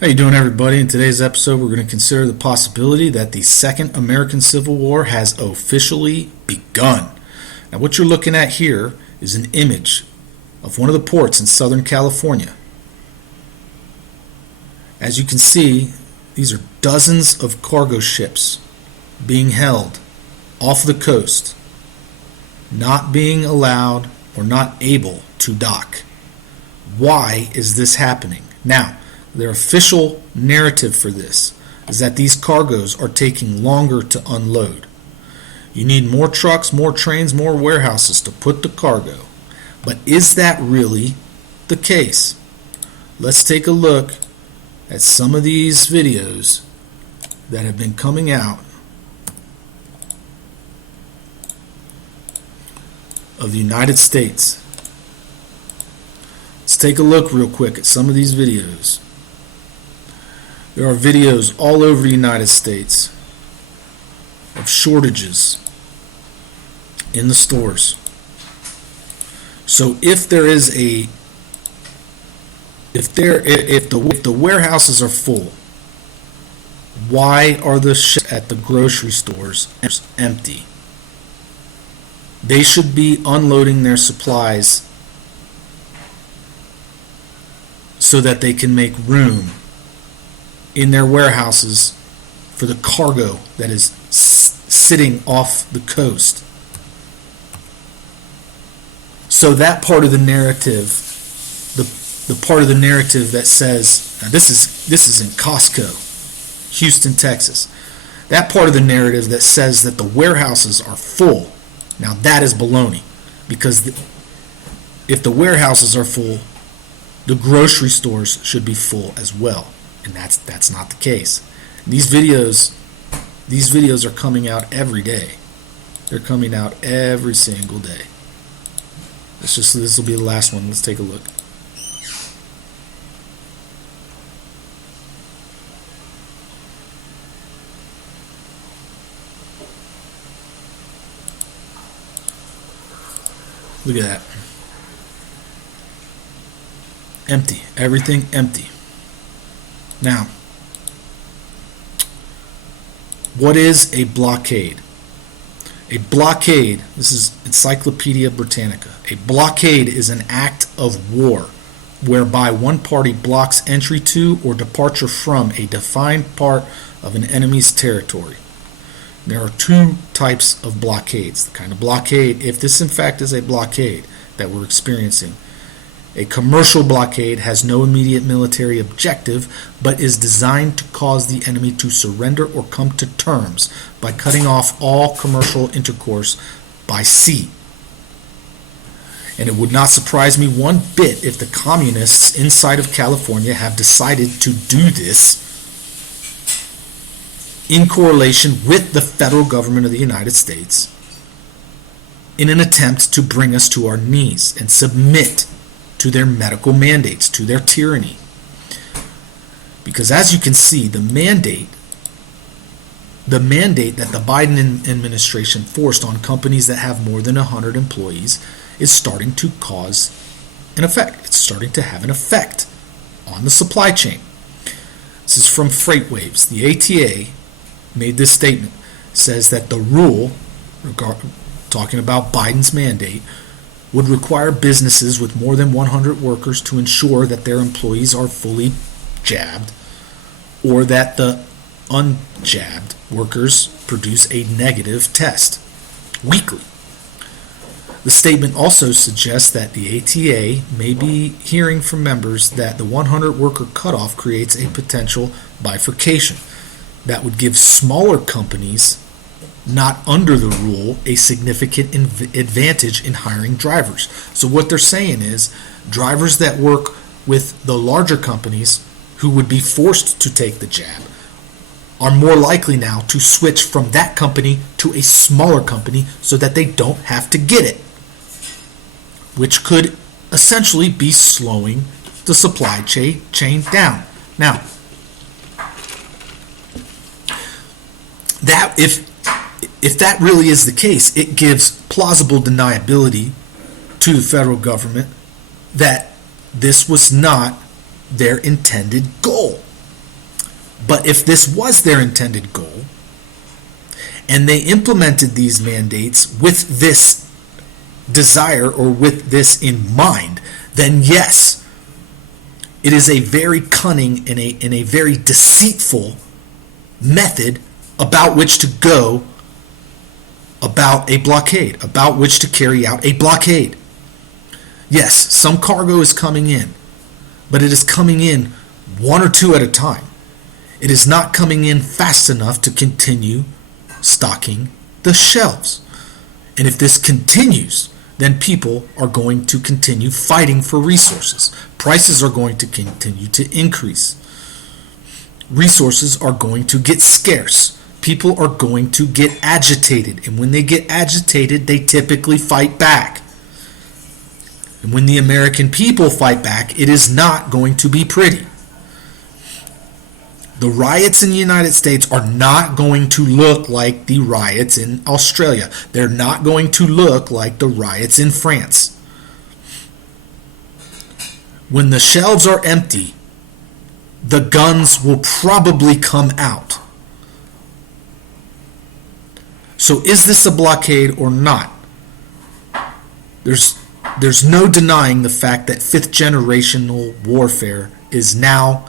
How you doing, everybody? In today's episode, we're going to consider the possibility that the Second American Civil War has officially begun. Now, what you're looking at here is an image of one of the ports in Southern California. As you can see, these are dozens of cargo ships being held off the coast, not being allowed or not able to dock. Why is this happening? Now, their official narrative for this is that these cargoes are taking longer to unload. You need more trucks, more trains, more warehouses to put the cargo. But is that really the case? Let's take a look at some of these videos that have been coming out of the United States. Let's take a look real quick at some of these videos. There are videos all over the United States of shortages in the stores. So if the warehouses are full, why are the shelves at the grocery stores empty? They should be unloading their supplies so that they can make room in their warehouses for the cargo that is sitting off the coast. So that part of the narrative, the part of the narrative that says, now this is in Costco, Houston, Texas. That part of the narrative that says that the warehouses are full, now that is baloney, because if the warehouses are full, the grocery stores should be full as well. And that's not the case. These videos are coming out every day. They're coming out every single day. This will be the last one. Let's take a look. Look at that. Empty. Everything empty. Now, what is a blockade? A blockade, this is Encyclopedia Britannica. A blockade is an act of war whereby one party blocks entry to or departure from a defined part of an enemy's territory. There are two types of blockades. The kind of blockade, if this in fact is a blockade that we're experiencing, a commercial blockade has no immediate military objective, but is designed to cause the enemy to surrender or come to terms by cutting off all commercial intercourse by sea. And it would not surprise me one bit if the communists inside of California have decided to do this in correlation with the federal government of the United States in an attempt to bring us to our knees and submit to their medical mandates, to their tyranny. Because as you can see, the mandate that the Biden administration forced on companies that have more than 100 employees is starting to cause an effect. It's starting to have an effect on the supply chain. This is from FreightWaves. The ATA made this statement, says that the rule, talking about Biden's mandate, would require businesses with more than 100 workers to ensure that their employees are fully jabbed, or that the unjabbed workers produce a negative test weekly. The statement also suggests that the ATA may be hearing from members that the 100 worker cutoff creates a potential bifurcation that would give smaller companies not under the rule a significant advantage in hiring drivers. So what they're saying is drivers that work with the larger companies who would be forced to take the jab are more likely now to switch from that company to a smaller company so that they don't have to get it, which could essentially be slowing the supply chain down. Now, that if that really is the case, it gives plausible deniability to the federal government that this was not their intended goal. But if this was their intended goal, and they implemented these mandates with this desire or with this in mind, then yes, it is a very cunning and a very deceitful method about which to go about a blockade, about which to carry out a blockade. Yes, some cargo is coming in, but it is coming in one or two at a time. It is not coming in fast enough to continue stocking the shelves. And if this continues, then people are going to continue fighting for resources. Prices are going to continue to increase. Resources are going to get scarce. People are going to get agitated. And when they get agitated, they typically fight back. And when the American people fight back, it is not going to be pretty. The riots in the United States are not going to look like the riots in Australia. They're not going to look like the riots in France. When the shelves are empty, the guns will probably come out. So is this a blockade or not? There's no denying the fact that fifth generational warfare is now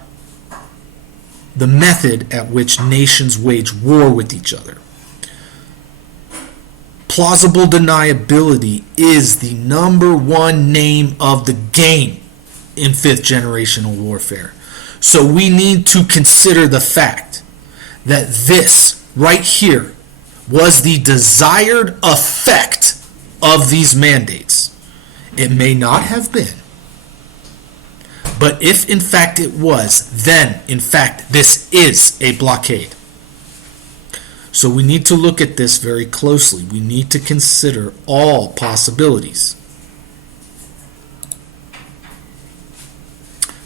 the method at which nations wage war with each other. Plausible deniability is the number one name of the game in fifth generational warfare. So we need to consider the fact that this right here was the desired effect of these mandates. It may not have been. But if in fact it was, then in fact this is a blockade. So we need to look at this very closely. We need to consider all possibilities.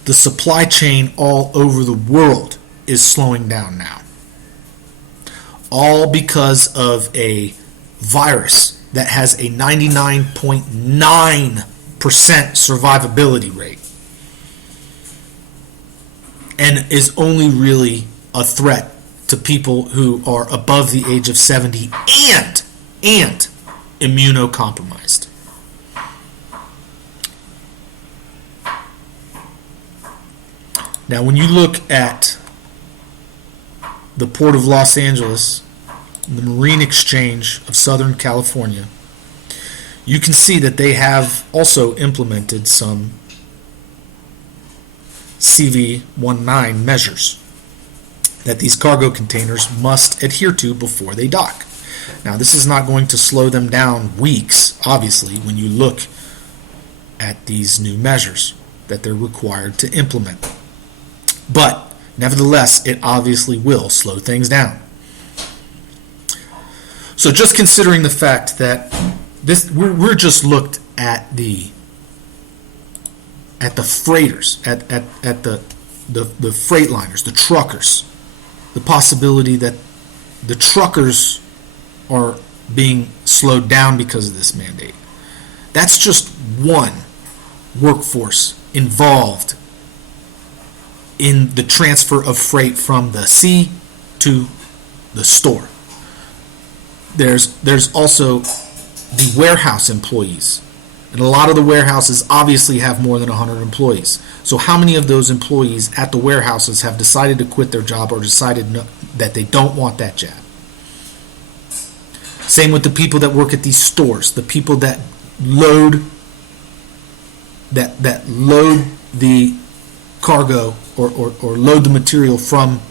The supply chain all over the world is slowing down now. All because of a virus that has a 99.9% survivability rate. And is only really a threat to people who are above the age of 70 and immunocompromised. Now, when you look at the Port of Los Angeles, the Marine Exchange of Southern California, you can see that they have also implemented some CV-19 measures that these cargo containers must adhere to before they dock. Now, this is not going to slow them down weeks, obviously, when you look at these new measures that they're required to implement. But, nevertheless, it obviously will slow things down. So just considering the fact that we're just looked at the freighters, at the freight liners, the truckers, the possibility that the truckers are being slowed down because of this mandate. That's just one workforce involved in the transfer of freight from the sea to the store. There's also the warehouse employees. And a lot of the warehouses obviously have more than 100 employees. So how many of those employees at the warehouses have decided to quit their job or decided that they don't want that job? Same with the people that work at these stores, the people that load the cargo or load the material from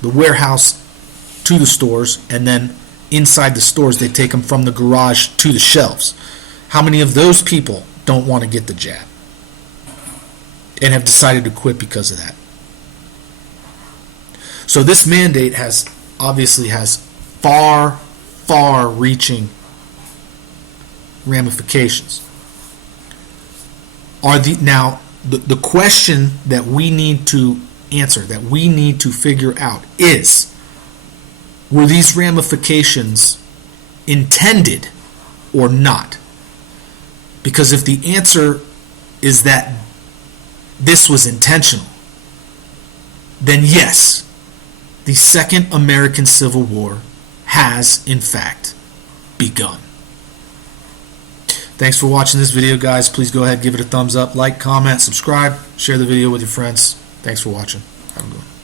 the warehouse to the stores, and then inside the stores they take them from the garage to the shelves. How many of those people don't want to get the jab and have decided to quit because of that? So this mandate obviously has far-reaching ramifications. The question that we need to answer, that we need to figure out is, were these ramifications intended or not? Because if the answer is that this was intentional, then yes, the Second American Civil War has, in fact, begun. Thanks for watching this video, guys. Please go ahead, give it a thumbs up, like, comment, subscribe, share the video with your friends. Thanks for watching. Have a good one.